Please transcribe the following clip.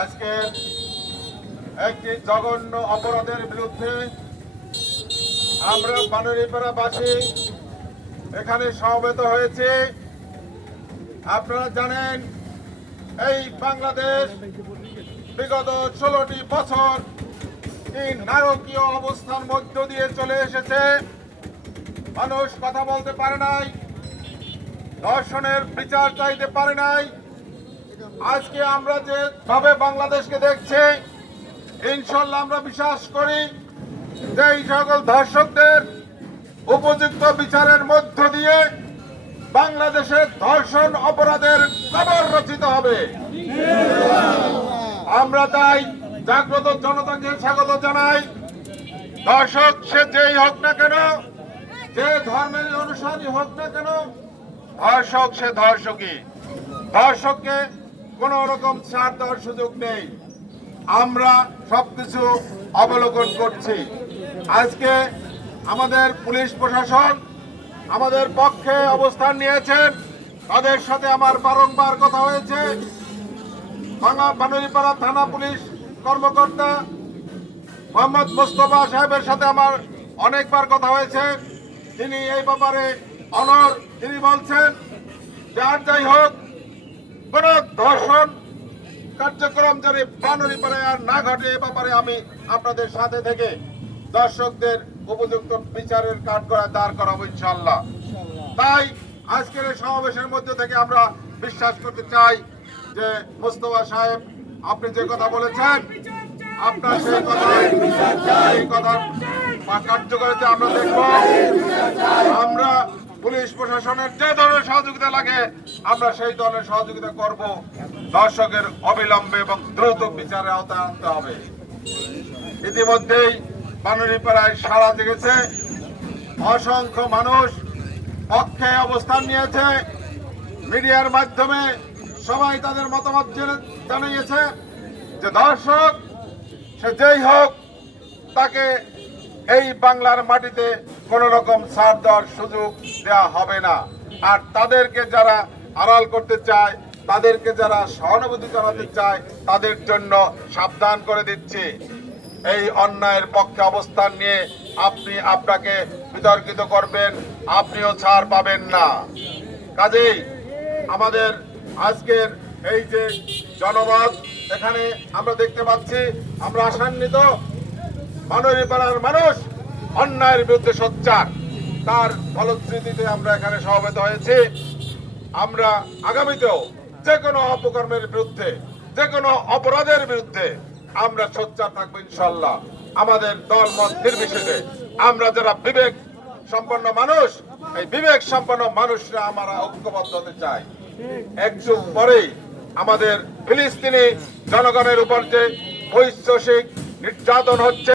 আজকে একটি জঘন্য অপরাধের বিরুদ্ধে আমরা বানুরিপাড়াবাসী এখানে সমবেত হয়েছে। আপনারা জানেন, এই বাংলাদেশ বিগত ষোলোটি বছর এই নারকীয় অবস্থার মধ্য দিয়ে চলে এসেছে? মানুষ কথা বলতে পারে নাই ধর্ষণের বিচার চাইতে পারে নাই। আজকে আমরা যে ভাবে বাংলাদেশকে দেখছি, ইনশাল্লাহ আমরা বিশ্বাস করি যে এই সকল ধর্ষকদের উপযুক্ত বিচারের মধ্য দিয়ে বাংলাদেশের ধর্ষণ অপরাধের কবর রচিত হবে। আমরা তাই জাগ্রত জনতাকে স্বাগত জানাই। দর্শক, সে যেই হোক না কেন, যে ধর্মের অনুসারী হোক না কেন, ধর্ষক সে ধর্ষকই। ধর্ষককে কোন রকম ছাড় দেওয়ার সুযোগ নেই। আমরা সবকিছু অবলোকন করছি। আজকে আমাদের পুলিশ প্রশাসন আমাদের পক্ষে অবস্থান নিয়েছেন। তাদের সাথে আমার বারংবার কথা হয়েছে। ভাঙা বানুরিপাড়া থানা পুলিশ কর্মকর্তা মোহাম্মদ মোস্তফা সাহেবের সাথে আমার অনেকবার কথা হয়েছে। তিনি এই ব্যাপারে অনর তিনি বলছেন, যার যাই হোক কোন ধর্ষণ কার্যক্রম আর না ঘটে এ ব্যাপারে আমি আপনাদের সাথে থেকে দর্শকদের উপযুক্ত বিচারের করা দাঁড় করাবো ইনশাল্লাহ তাই আজকের সমাবেশের মধ্যে থেকে আমরা বিশ্বাস করতে চাই যে মোস্তফা সাহেব, আপনি যে কথা বলেছেন, আপনার সেই কথা, সেই কার্যকারিতা আমরা দেখব। আমরা পুলিশ প্রশাসনের যে ধরনের সহযোগিতা লাগে, আমরা সেই ধরনের সহযোগিতা করব। দর্শকের অবিলম্বে এবং দ্রুত বিচারে আওতায় আনতে হবে। ইতিমধ্যেই বানুরিপাড়ায় সারা জেগেছে। অসংখ্য মানুষ পক্ষে অবস্থান নিয়েছে। মিডিয়ার মাধ্যমে সবাই তাদের মতামত জানিয়েছে যে দর্শক, সে যেই হোক, তাকে এই বাংলার মাটিতে কোন রকম ছাড় দেওয়ার সুযোগ দেওয়া হবে না। আর তাদেরকে যারা আড়াল করতে চায়, তাদেরকে যারা সহানুভূতি জানাতে চায়, তাদের জন্য সাবধান করে দিচ্ছি। এই অন্যায়ের পক্ষে অবস্থান নিয়ে আপনি আপনাকে বিতর্কিত করবেন, আপনিও ছাড় পাবেন না। কাজেই আমাদের আজকের এই যে জনমত, এখানে আমরা দেখতে পাচ্ছি, আমরা আশান্বিত। মানবীপাড়ার মানুষ অন্যায়ের বিরুদ্ধে সোচ্চার। তার ফলশ্রুতিতে আমরা এখানে সমবেত হয়েছি। আমরা আগামীতেও যে কোনো অপকর্মের বিরুদ্ধে, যে কোনো অপরাধের বিরুদ্ধে আমরা সোচ্চার থাকব ইনশাল্লাহ। আমাদের দল মত নির্বিশেষে আমরা যারা বিবেক সম্পন্ন মানুষ, এই বিবেক সম্পন্ন মানুষরা আমরা ঐক্যবদ্ধ হতে চাই। একটু পরেই আমাদের ফিলিস্তিনি জনগণের উপর যে বৈশ্বিক নির্যাতন হচ্ছে